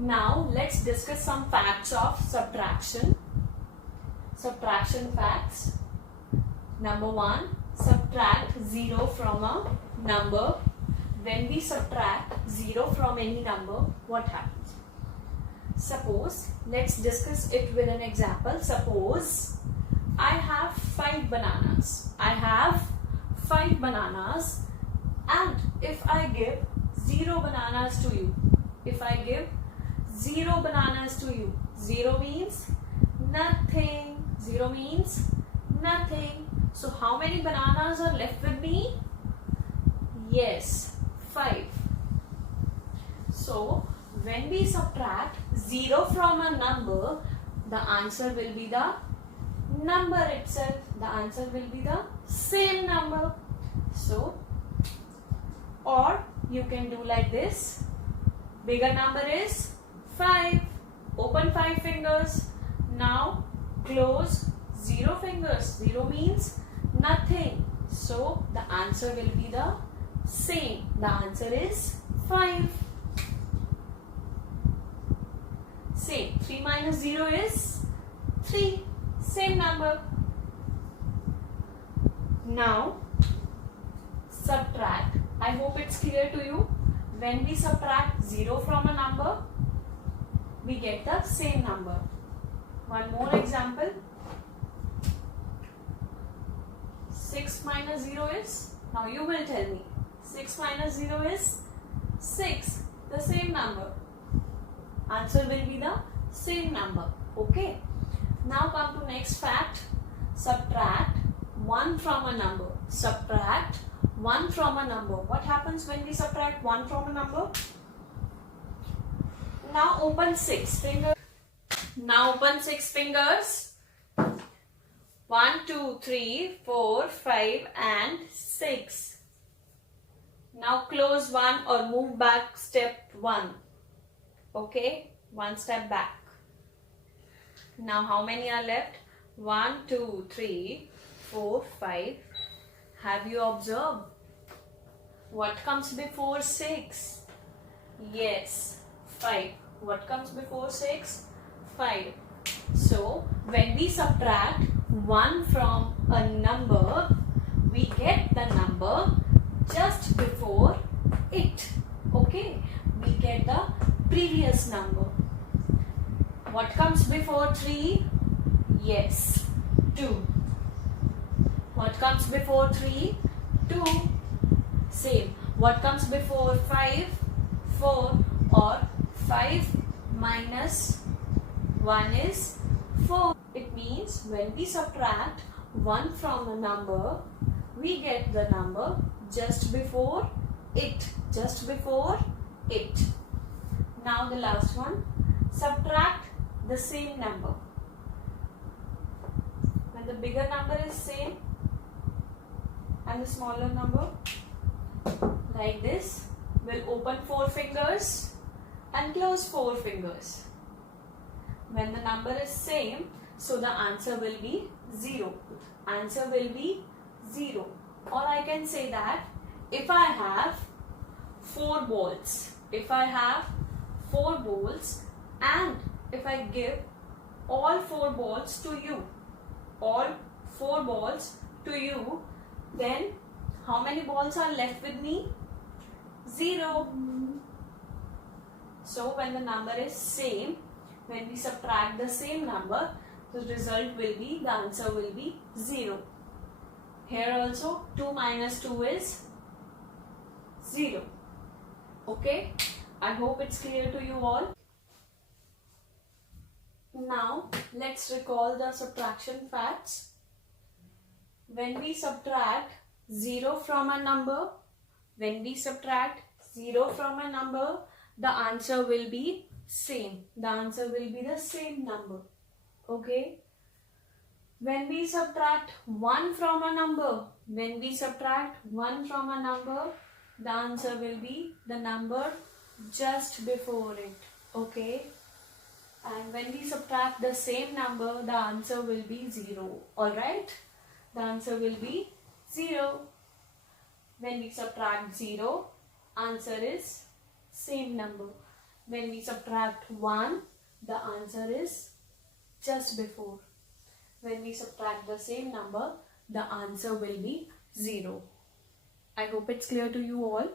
Now let's discuss some facts of subtraction. Subtraction facts. Number 1, subtract 0 from a number. When we subtract 0 from any number, what happens? Suppose, let's discuss it with an example. Suppose I have 5 bananas. I have 5 bananas, and if I give 0 bananas to you, if I give 0 bananas to you, 0 means nothing. 0 means nothing. So how many bananas are left with me? Yes, 5. So when we subtract 0 from a number, the answer will be the number itself. The answer will be the same number. So, or you can do like this. Bigger number is 5. Open 5 fingers. Now close 0 fingers. 0 means nothing. So the answer will be the same. The answer is 5. Same. 3 minus 0 is 3. Same number. Now subtract. I hope it's clear to you. When we subtract 0 from a number, we get the same number. One more example. 6 minus 0 is, now you will tell me, 6 minus 0 is 6, the same number. Answer will be the same number. Okay. Now come to next fact. Subtract 1 from a number. Subtract 1 from a number. What happens when we subtract 1 from a number? Now open 6 fingers. Now open 6 fingers. 1, 2, 3, 4, 5 and 6. Now close 1 or move back step 1. Okay, 1 step back. Now how many are left? 1, 2, 3, 4, 5. Have you observed? What comes before 6? Yes, 5. What comes before 6? 5. So, when we subtract 1 from a number, we get the number just before it. Okay, we get the previous number. What comes before 3? Yes, 2. What comes before 3? 2. Same. What comes before 5? 4. Or 5 minus 1 is 4. It means when we subtract 1 from a number, we get the number just before it. Just before it. Now the last one. Subtract the same number. When the bigger number is same and the smaller number, like this, we'll open 4 fingers and close 4 fingers. When the number is same, so the answer will be 0. Answer will be 0. Or I can say that if I have 4 balls, if I have 4 balls and if I give all 4 balls to you, all 4 balls to you, then how many balls are left with me? 0. So when the number is same, when we subtract the same number, the result will be, the answer will be 0. Here also 2 minus 2 is 0. Okay, I hope it's clear to you all. Now let's recall the subtraction facts. When we subtract 0 from a number, when we subtract 0 from a number, the answer will be same. The answer will be the same number. Okay. When we subtract 1 from a number, when we subtract 1 from a number, the answer will be the number just before it. Okay. And when we subtract the same number, the answer will be 0. Alright. The answer will be 0. When we subtract 0, answer is same number. When we subtract 1, the answer is just before. When we subtract the same number, the answer will be 0. I hope it's clear to you all.